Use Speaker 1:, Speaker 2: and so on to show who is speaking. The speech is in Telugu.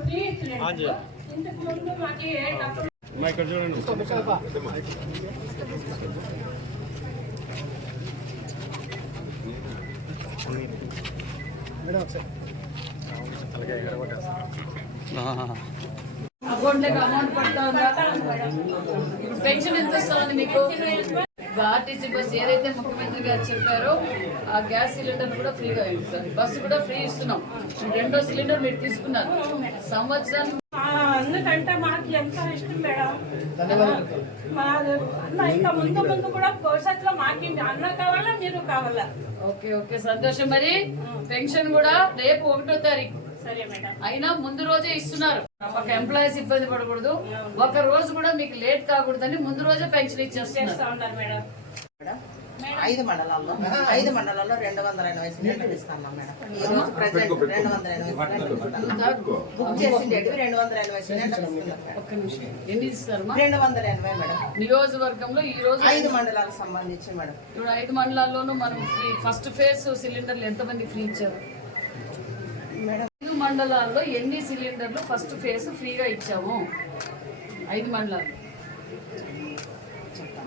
Speaker 1: అకౌంట్లోకి అమౌంట్ పడతా ఉందా? పెన్షన్ ఎంత వస్తుంది మీకు? ఆర్టీసీ బస్ ఏదైతే ముఖ్యమంత్రి గారు చెప్పారో ఆ గ్యాస్ సిలిండర్ కూడా ఫ్రీగా ఇస్తారు, బస్సు కూడా ఫ్రీ ఇస్తున్నాం. 2వ సిలిండర్ మీరు తీసుకున్నారు సంవత్సరానికి.
Speaker 2: అందుకంటే మాకు ఎంత ఇష్టం మేడం. ఇంకా ముందు ముందు కూడా భవిష్యత్తులో మాకు అన్న కావాలా, మీరు కావాలా.
Speaker 1: ఓకే ఓకే, సంతోషం. మరి పెన్షన్ కూడా రేపు 1వ తారీఖు అయినా ముందు రోజే ఇస్తున్నారు. ఒక ఎంప్లాయీస్ ఇబ్బంది పడకూడదు, ఒక రోజు కూడా మీకు లేట్ కాకూడదని ముందు రోజే పెన్షన్ ఇచ్చేస్తున్నారు మేడం.
Speaker 3: 5 మండలాల్లో 280 సిలిండర్లు ఇస్తున్నాం మేడం. ఈ రోజు ప్రెజెంట్ 280 బుక్ చేసిండేవి 280 సిలిండర్లు ఇస్తున్నారు.
Speaker 1: ఒక్క నిమిషం, ఎన్ని ఇస్తారు?
Speaker 3: 280 మేడం.
Speaker 1: నియోజకవర్గంలో ఈ రోజు
Speaker 3: 5 మండలాలకు సంబంధించి మేడం.
Speaker 1: ఇప్పుడు 5 మండలాల్లోనూ మనం ఫ్రీ ఫస్ట్ ఫేజ్ సిలిండర్లు ఎంతమంది ఫ్రీ ఇచ్చారు
Speaker 3: మేడం?
Speaker 1: 5 మండలాల్లో ఎన్ని సిలిండర్లు ఫస్ట్ ఫేజ్ ఫ్రీగా ఇచ్చాము? 5 మండలాలు